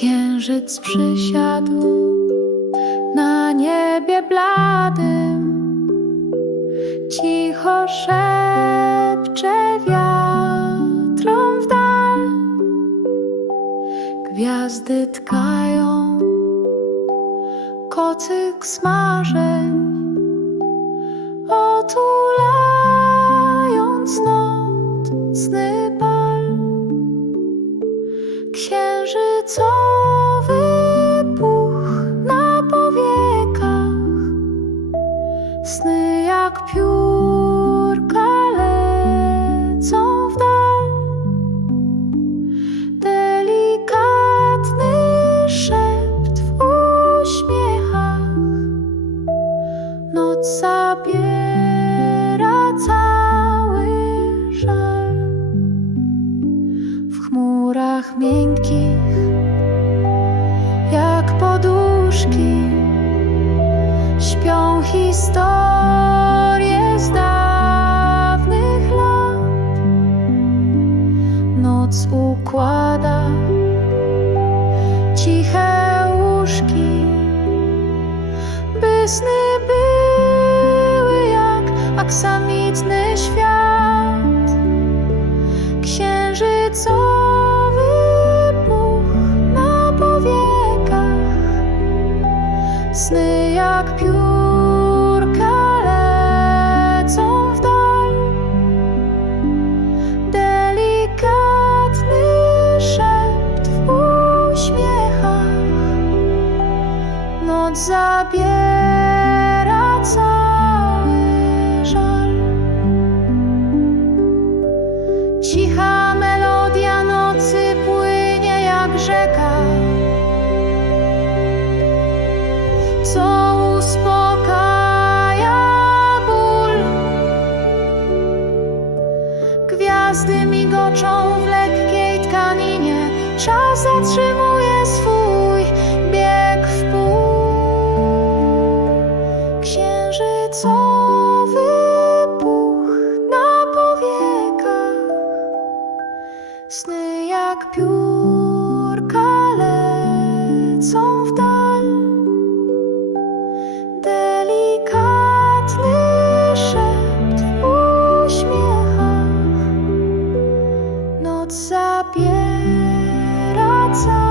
Księżyc przysiadł na niebie bladym, cicho szepcze wiatrom w dal. Gwiazdy tkają kocyk smażeń, otulając nocny bal. Księżycowy puch na powiekach, sny jak piórka lecą w dal. Delikatny szept w uśmiechach, noc zabiera cały chmurach miękkich, jak poduszki, śpią historie z dawnych lat. Noc układa ciche łóżki, by sny były jak aksamitny świat. Księżycowy sny jak piórka lecą w dal. Delikatny szept w uśmiechach, noc zabiera co uspokaja ból. Gwiazdy migoczą w lekkiej tkaninie, czas zatrzymuje swój bieg w pół. Księżycowy puch na powiekach, sny jak piórka lecą. so